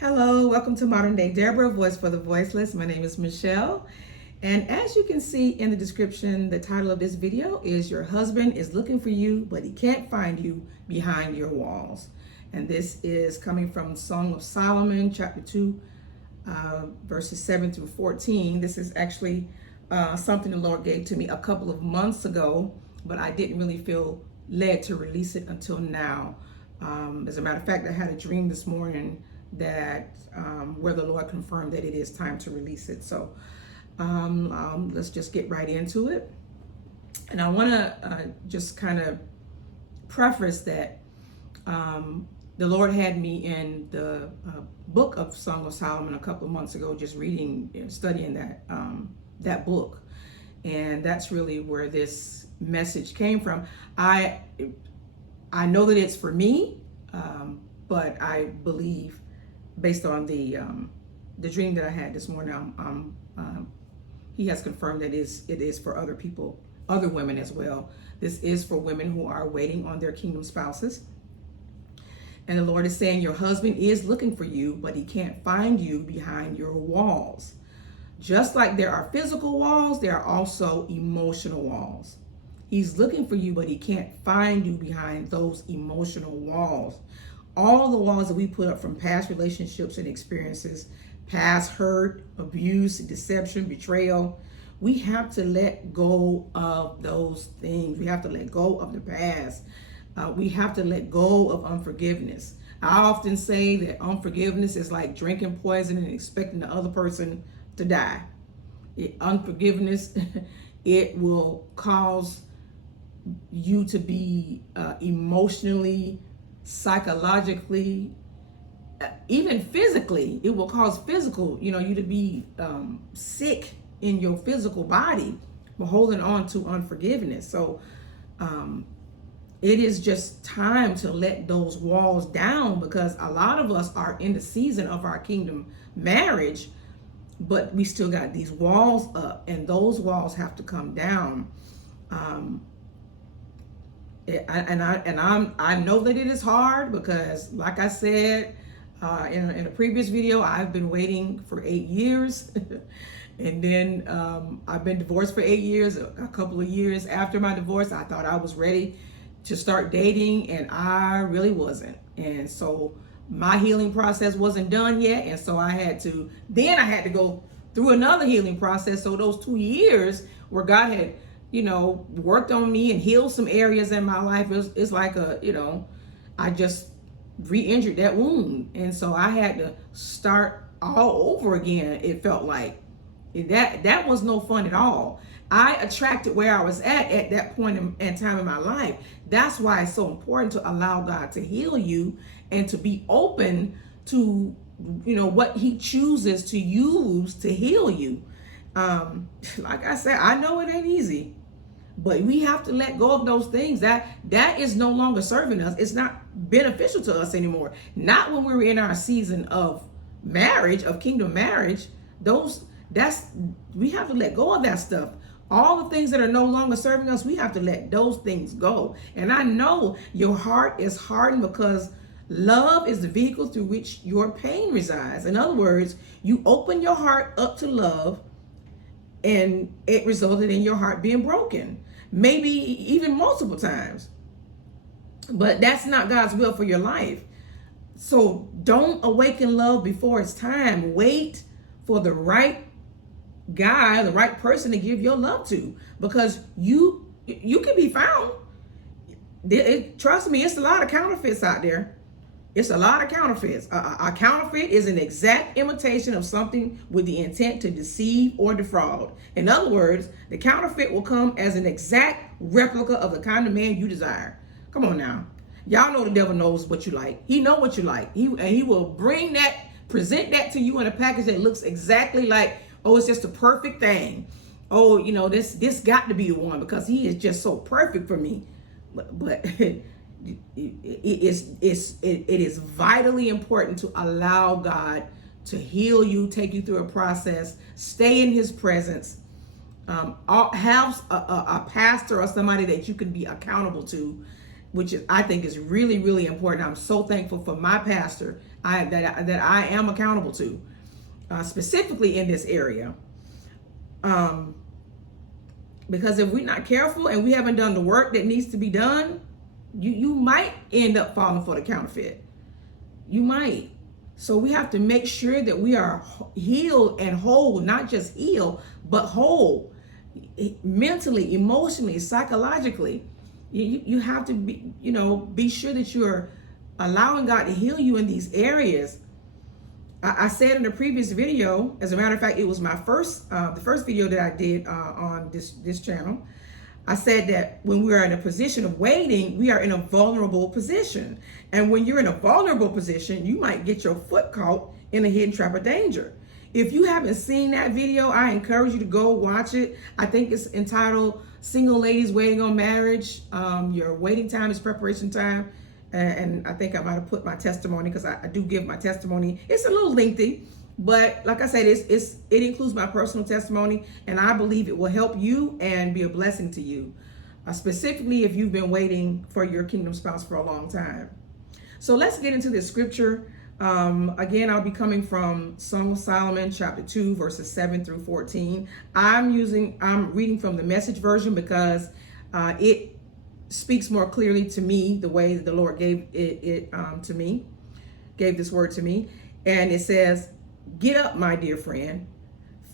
Hello, welcome to Modern Day Deborah, Voice for the Voiceless. My name is Michelle. And as you can see in the description, the title of this video is Your Husband is Looking for You, but He Can't Find You Behind Your Walls. And this is coming from Song of Solomon, chapter 2, verses 7 through 14. This is actually something the Lord gave to me a couple of months ago, but I didn't really feel led to release it until now. As a matter of fact, I had a dream this morning that where the Lord confirmed that it is time to release it. So let's just get right into it. And I want to just kind of preface that the Lord had me in the book of Song of Solomon a couple of months ago, just reading and studying that book. And that's really where this message came from. I know that it's for me, but I believe, based on the dream that I had this morning, He has confirmed that it is for other people, other women as well. This is for women who are waiting on their kingdom spouses. And the Lord is saying your husband is looking for you, but he can't find you behind your walls. Just like there are physical walls, there are also emotional walls. He's looking for you, but he can't find you behind those emotional walls. All the walls that we put up from past relationships and experiences, past hurt, abuse, deception, betrayal, we have to let go of those things. We have to let go of the past. We have to let go of unforgiveness. I often say that unforgiveness is like drinking poison and expecting the other person to die. Unforgiveness, it will cause you to be emotionally, psychologically, even physically. It will cause you to be sick in your physical body for holding on to unforgiveness. So it is just time to let those walls down, because a lot of us are in the season of our kingdom marriage, but we still got these walls up, and those walls have to come down. I know that it is hard, because like I said in a previous video, I've been waiting for 8 years. And then I've been divorced for 8 years. A couple of years after my divorce, I thought I was ready to start dating, and I really wasn't. And so my healing process wasn't done yet, and so I had to go through another healing process. So those 2 years where God had worked on me and healed some areas in my life, it's like I just re-injured that wound. And so I had to start all over again. It felt like that was no fun at all. I attracted where I was at that point in time in my life. That's why it's so important to allow God to heal you and to be open to what He chooses to use to heal you. Like I said, I know it ain't easy, but we have to let go of those things that is no longer serving us. It's not beneficial to us anymore. Not when we're in our season of marriage, of kingdom marriage. We have to let go of that stuff. All the things that are no longer serving us, we have to let those things go. And I know your heart is hardened because love is the vehicle through which your pain resides. In other words, you open your heart up to love, and it resulted in your heart being broken, maybe even multiple times. But that's not God's will for your life. So don't awaken love before it's time. Wait for the right guy, the right person to give your love to, because you can be found. Trust me, it's a lot of counterfeits out there. It's a lot of counterfeits. A counterfeit is an exact imitation of something with the intent to deceive or defraud. In other words, the counterfeit will come as an exact replica of the kind of man you desire. Come on now. Y'all know the devil knows what you like. He knows what you like. He will present that to you in a package that looks exactly like, oh, it's just a perfect thing. Oh, this got to be the one because he is just so perfect for me. But it is vitally important to allow God to heal you, take you through a process, stay in His presence, have a pastor or somebody that you can be accountable to, which is, I think is really, really important. I'm so thankful for my pastor that I am accountable to, specifically in this area. Because if we're not careful and we haven't done the work that needs to be done, you might end up falling for the counterfeit. You might. So we have to make sure that we are healed and whole, not just healed, but whole, mentally, emotionally, psychologically. You have to be sure that you're allowing God to heal you in these areas. I said in the previous video, as a matter of fact, it was my the first video that I did on this channel. I said that when we are in a position of waiting, we are in a vulnerable position. And when you're in a vulnerable position, you might get your foot caught in a hidden trap of danger. If you haven't seen that video, I encourage you to go watch it. I think it's entitled Single Ladies Waiting on Marriage. Your waiting time is preparation time. And I think I might have put my testimony, because I do give my testimony. It's a little lengthy, but like I said, it includes my personal testimony, and I believe it will help you and be a blessing to you, specifically if you've been waiting for your kingdom spouse for a long time. So let's get into this scripture. Again, I'll be coming from Song of Solomon, chapter 2, verses 7 through 14. I'm reading from the Message version because it speaks more clearly to me the way that the Lord gave it to me, gave this word to me. And it says, "Get up, my dear friend,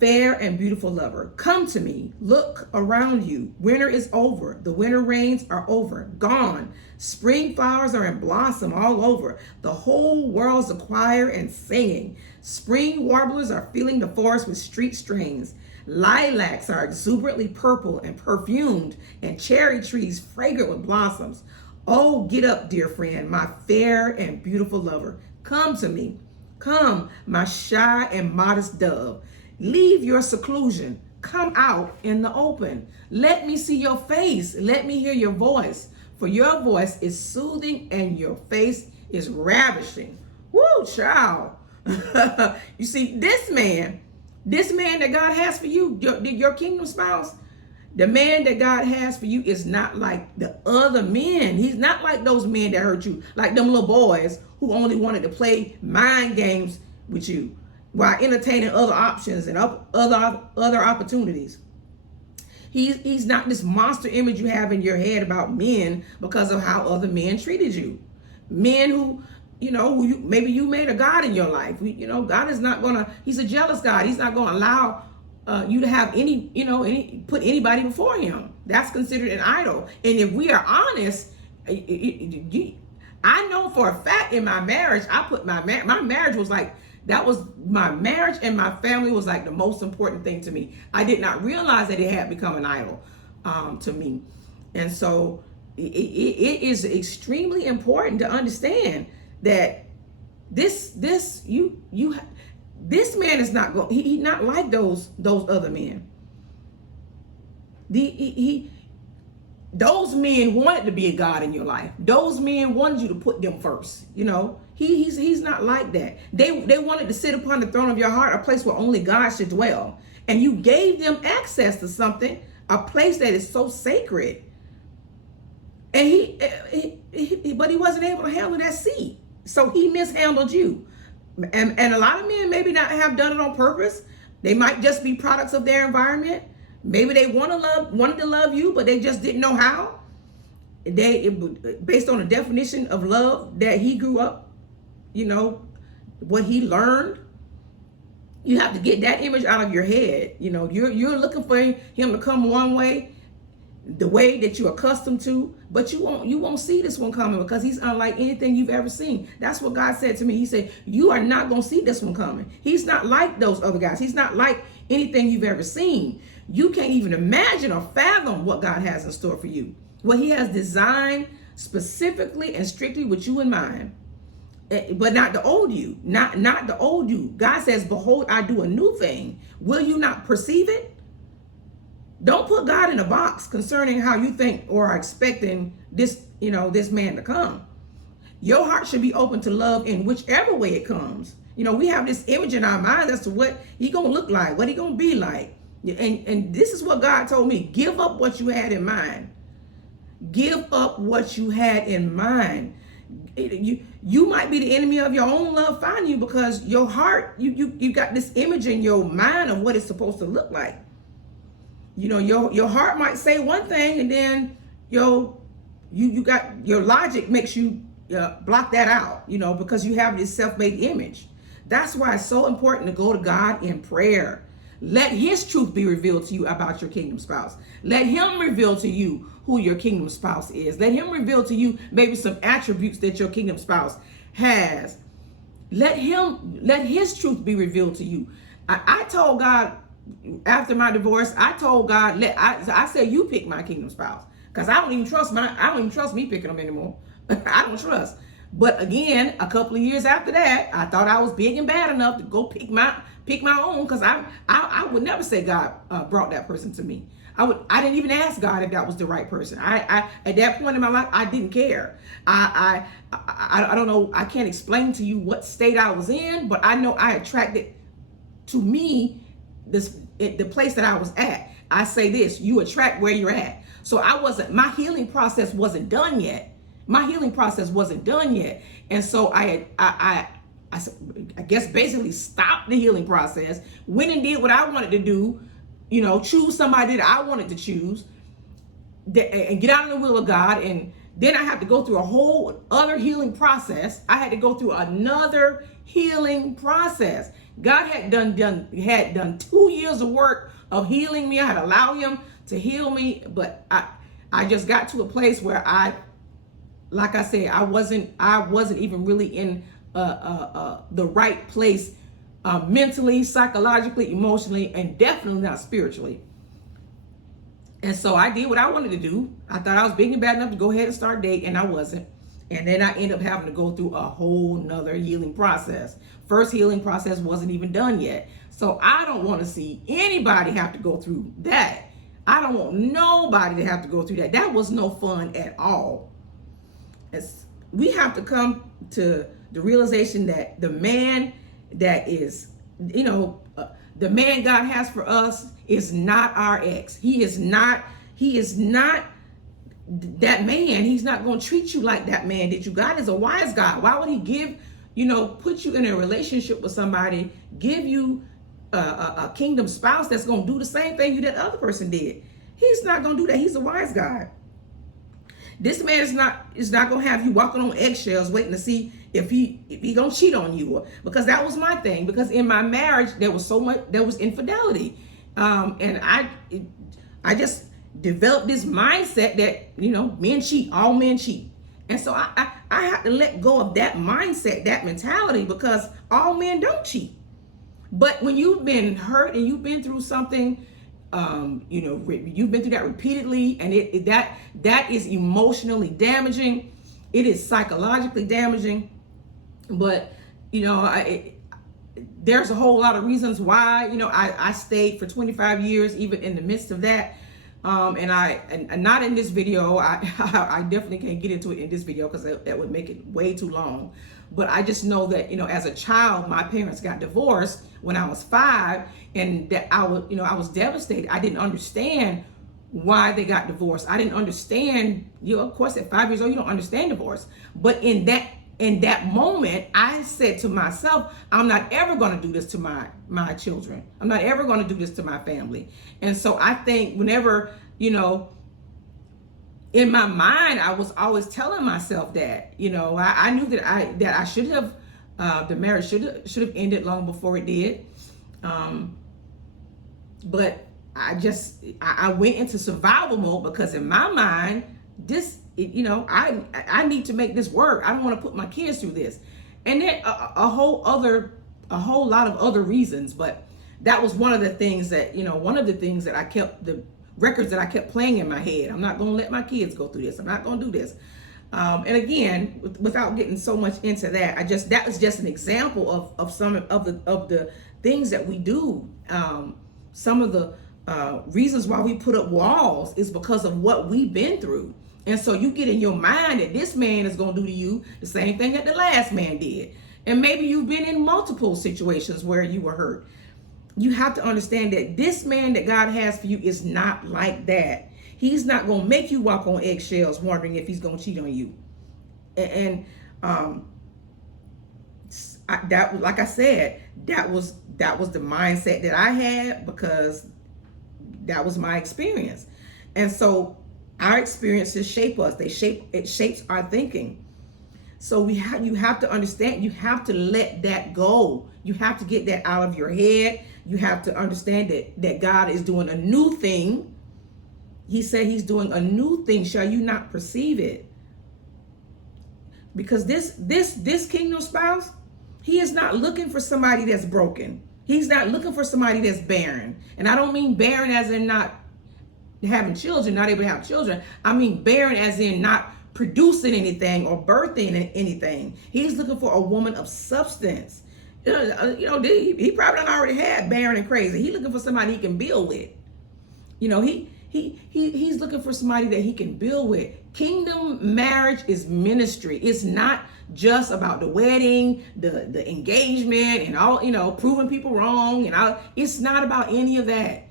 fair and beautiful lover. Come to me. Look around you. Winter is over. The winter rains are over, gone. Spring flowers are in blossom all over. The whole world's a choir and singing. Spring warblers are filling the forest with street strains. Lilacs are exuberantly purple and perfumed, and cherry trees fragrant with blossoms. Oh, get up, dear friend, my fair and beautiful lover. Come to me. Come, my shy and modest dove. Leave your seclusion. Come out in the open. Let me see your face. Let me hear your voice. For your voice is soothing and your face is ravishing." Woo, child. You see, this man that God has for you, your kingdom spouse, the man that God has for you is not like the other men. He's not like those men that hurt you, like them little boys who only wanted to play mind games with you while entertaining other options and other opportunities. He's not this monster image you have in your head about men because of how other men treated you. Men who, maybe you made a God in your life. God is not gonna, he's a jealous God. He's not gonna allow you to have put anybody before him. That's considered an idol. And if we are honest, I know for a fact in my marriage, I put my marriage was like, that was my marriage, and my family was like the most important thing to me. I did not realize that it had become an idol to me. And so it is extremely important to understand that this man is not going, he's not like those other men. Those men wanted to be a God in your life. Those men wanted you to put them first. He's not like that. They wanted to sit upon the throne of your heart, a place where only God should dwell. And you gave them access to something, a place that is so sacred. And but he wasn't able to handle that seat. So he mishandled you. And a lot of men maybe not have done it on purpose. They might just be products of their environment. Maybe they wanted to love you, but they just didn't know how. Based on the definition of love that he grew up, what he learned. You have to get that image out of your head. You're looking for him to come one way, the way that you're accustomed to, but you won't see this one coming because he's unlike anything you've ever seen. That's what God said to me. He said, you are not going to see this one coming. He's not like those other guys. He's not like anything you've ever seen. You can't even imagine or fathom what God has in store for you, what he has designed specifically and strictly with you in mind. But not the old you, not the old you. God says, behold, I do a new thing. Will you not perceive it? Don't put God in a box concerning how you think or are expecting this man to come. Your heart should be open to love in whichever way it comes. We have this image in our minds as to what he gonna look like, what he gonna be like. And this is what God told me. Give up what you had in mind. Give up what you had in mind. You might be the enemy of your own love finding you, because your heart, you got this image in your mind of what it's supposed to look like. Your heart might say one thing, and then you got your logic makes you block that out, because you have this self-made image. That's why it's so important to go to God in prayer. Let his truth be revealed to you about your kingdom spouse. Let him reveal to you who your kingdom spouse is. Let him reveal to you maybe some attributes that your kingdom spouse has. Let his truth be revealed to you. I told God after my divorce, I told God, I said, you pick my kingdom spouse, because I don't even trust me picking them anymore. I don't trust. But again, a couple of years after that, I thought I was big and bad enough to go pick my own, because I would never say God brought that person to me. I didn't even ask God if that was the right person. I at that point in my life, I didn't care. I don't know. I can't explain to you what state I was in, but I know I attracted to me the place that I was at. I say this: you attract where you're at. So my healing process wasn't done yet. And so I guess basically stopped the healing process, went and did what I wanted to do, choose somebody that I wanted to choose, and get out of the will of God. And then I had to go through a whole other healing process. I had to go through another healing process. God had done 2 years of work of healing me. I had allowed him to heal me, but I just got to a place where like I said, I wasn't even really in the right place mentally, psychologically, emotionally, and definitely not spiritually. And so I did what I wanted to do. I thought I was big and bad enough to go ahead and start dating, and I wasn't. And then I ended up having to go through a whole nother healing process. First healing process wasn't even done yet. So I don't want to see anybody have to go through that. I don't want nobody to have to go through that. That was no fun at all. We have to come to the realization that the man that is, the man God has for us is not our ex. He is not that man. He's not going to treat you like that man did you. God is a wise God. Why would he put you in a relationship with somebody, give you a kingdom spouse that's going to do the same thing that other person did? He's not going to do that. He's a wise God. This man is not going to have you walking on eggshells waiting to see if he going to cheat on you, because that was my thing. Because in my marriage, there was infidelity. And I just developed this mindset that, men cheat, all men cheat. And so I had to let go of that mindset, that mentality, because all men don't cheat. But when you've been hurt and you've been through something, you've been through that repeatedly, and that is emotionally damaging. It is psychologically damaging. But there's a whole lot of reasons why I stayed for 25 years, even in the midst of that. And not in this video. I definitely can't get into it in this video, because that would make it way too long. But I just know that, as a child, my parents got divorced when I was 5, and that I was devastated. I didn't understand why they got divorced. I didn't understand, of course, at 5 years old, you don't understand divorce. But in that moment, I said to myself, I'm not ever going to do this to my children. I'm not ever going to do this to my family. And so I think whenever, in my mind, I was always telling myself that, I knew that I should have, the marriage should have ended long before it did. But I went into survival mode, because in my mind, I need to make this work. I don't want to put my kids through this. And then a whole lot of other reasons. But that was one of the things that, the records that I kept playing in my head. I'm not going to let my kids go through this. I'm not going to do this. And again, without getting so much into that, that was just an example of some of the things that we do. Some of the reasons why we put up walls is because of what we've been through. And so you get in your mind that this man is going to do to you the same thing that the last man did. And maybe you've been in multiple situations where you were hurt. You have to understand that this man that God has for you is not like that. He's not going to make you walk on eggshells wondering if he's going to cheat on you. And that, like I said, that was the mindset that I had, because that was my experience. And so our experiences shape us. It shapes our thinking. So you have to understand, you have to let that go. You have to get that out of your head. You have to understand that God is doing a new thing. He said he's doing a new thing. Shall you not perceive it? Because this kingdom spouse, he is not looking for somebody that's broken. He's not looking for somebody that's barren. And I don't mean barren as in not having children, not able to have children. I mean barren as in not producing anything or birthing anything. He's looking for a woman of substance. He probably already had barren and crazy. He's looking for somebody he can build with. He's looking for somebody that he can build with. Kingdom marriage is ministry. It's not just about the wedding, the engagement, and all, proving people wrong and all. It's not about any of that.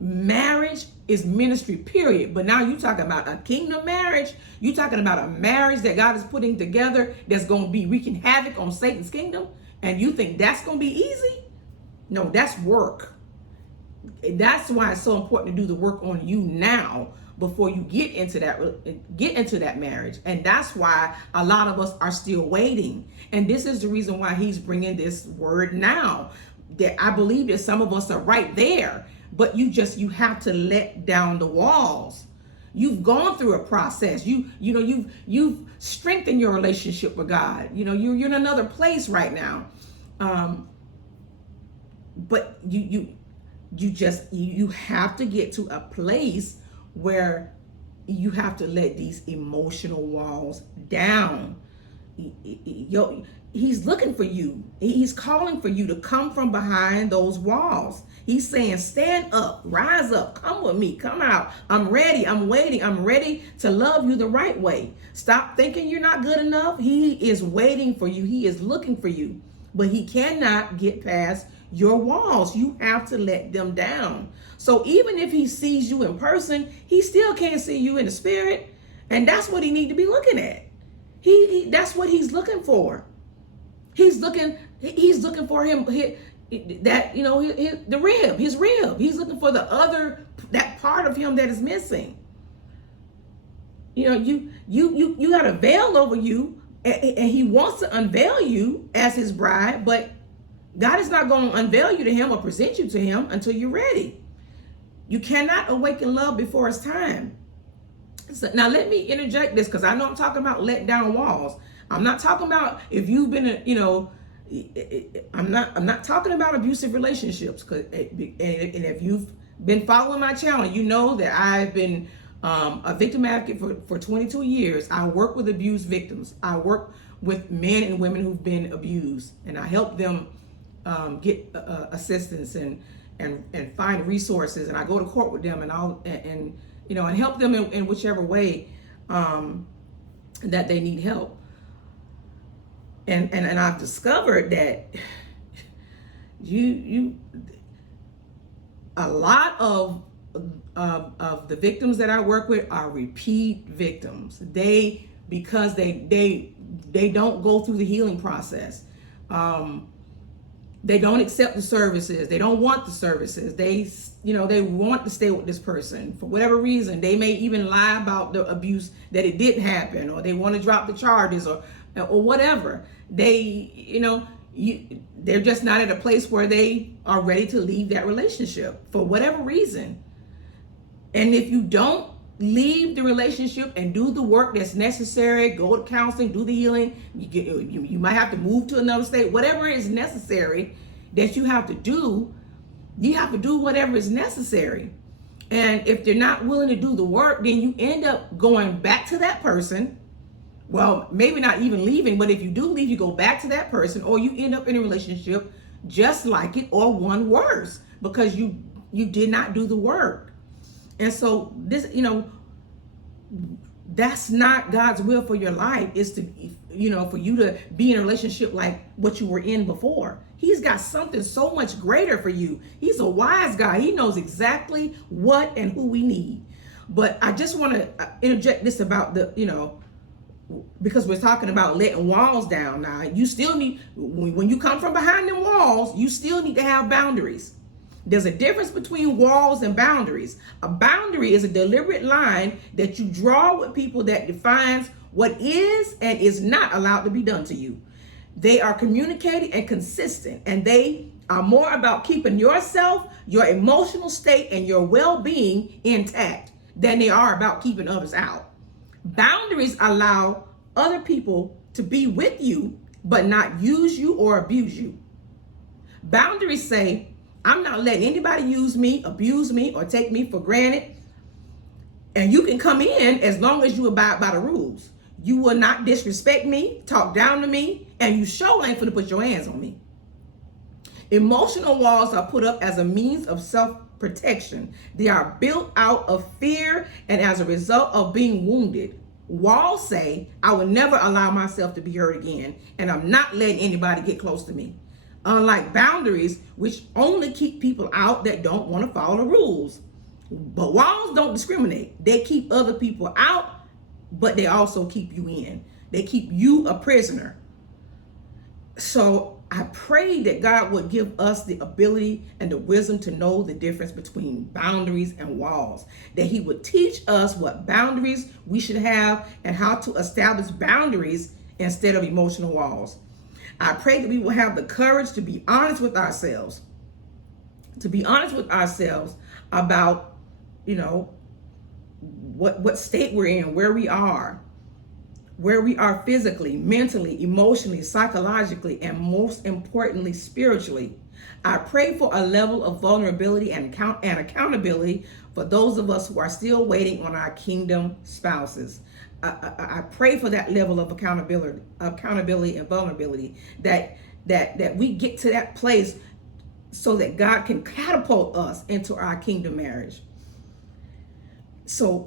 Marriage is ministry, period. But now you're talking about a kingdom marriage. You're talking about a marriage that God is putting together that's going to be wreaking havoc on Satan's kingdom. And you think that's going to be easy? No, that's work. That's why it's so important to do the work on you now before you get into that marriage. And that's why a lot of us are still waiting. And this is the reason why he's bringing this word now. That I believe that some of us are right there, but you have to let down the walls. You've gone through a process. You've strengthened your relationship with God. You're in another place right now. But you have to get to a place where you have to let these emotional walls down. He's looking for you. He's calling for you to come from behind those walls. He's saying, stand up, rise up, come with me, come out. I'm ready, I'm waiting, I'm ready to love you the right way. Stop thinking you're not good enough. He is waiting for you. He is looking for you, but he cannot get past your walls. You have to let them down. So even if he sees you in person, he still can't see you in the spirit. And that's what he needs to be looking at. That's what he's looking for. He's looking for him, his rib. He's looking for that part of him that is missing. You got a veil over you, and he wants to unveil you as his bride, but God is not going to unveil you to him or present you to him until you're ready. You cannot awaken love before it's time. So now let me interject this, because I know I'm talking about let down walls. I'm not talking about if you've been, I'm not talking about abusive relationships. And if you've been following my channel, you know that I've been a victim advocate for 22 years. I work with abused victims. I work with men and women who've been abused, and I help them get assistance and find resources, and I go to court with them and help them in whichever way that they need help. And I've discovered that a lot of the victims that I work with are repeat victims. Because they don't go through the healing process. They don't accept the services. They don't want the services. They want to stay with this person for whatever reason. They may even lie about the abuse, that it didn't happen, or they want to drop the charges or whatever. They're just not at a place where they are ready to leave that relationship for whatever reason. And if you don't leave the relationship and do the work that's necessary, go to counseling, do the healing, you might have to move to another state, whatever is necessary that you have to do whatever is necessary. And if they're not willing to do the work, then you end up going back to that person. Well, maybe not even leaving, but if you do leave, you go back to that person, or you end up in a relationship just like it, or one worse, because you did not do the work. And so this, that's not God's will for your life, is to, for you to be in a relationship like what you were in before. He's got something so much greater for you. He's a wise guy. He knows exactly what and who we need. But I just want to interject this about the, because we're talking about letting walls down. Now, you still need, when you come from behind them walls, you still need to have boundaries. There's a difference between walls and boundaries. A boundary is a deliberate line that you draw with people that defines what is and is not allowed to be done to you. They are communicated and consistent, and they are more about keeping yourself, your emotional state, and your well-being intact than they are about keeping others out. Boundaries allow other people to be with you, but not use you or abuse you. Boundaries say, I'm not letting anybody use me, abuse me, or take me for granted. And you can come in as long as you abide by the rules. You will not disrespect me, talk down to me, and you sure ain't finna put your hands on me. Emotional walls are put up as a means of self-protection. They are built out of fear and as a result of being wounded. Walls say, I will never allow myself to be hurt again, and I'm not letting anybody get close to me. Unlike boundaries, which only keep people out that don't want to follow the rules. But walls don't discriminate. They keep other people out, but they also keep you in. They keep you a prisoner. So I pray that God would give us the ability and the wisdom to know the difference between boundaries and walls. That He would teach us what boundaries we should have and how to establish boundaries instead of emotional walls. I pray that we will have the courage to be honest with ourselves. To be honest with ourselves about, what state we're in, where we are physically, mentally, emotionally, psychologically, and most importantly, spiritually. I pray for a level of vulnerability and accountability for those of us who are still waiting on our kingdom spouses. I pray for that level of accountability and vulnerability, that we get to that place so that God can catapult us into our kingdom marriage. So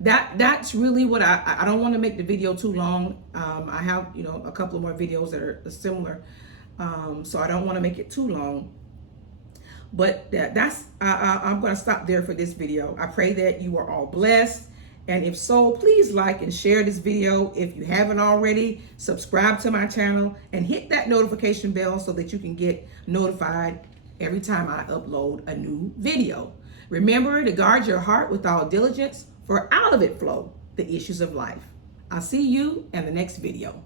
that's really what I don't want to make the video too long. I have a couple of more videos that are similar, so I don't want to make it too long. But I'm going to stop there for this video. I pray that you are all blessed. And if so, please like and share this video. If you haven't already, subscribe to my channel and hit that notification bell so that you can get notified every time I upload a new video. Remember to guard your heart with all diligence, for out of it flow the issues of life. I'll see you in the next video.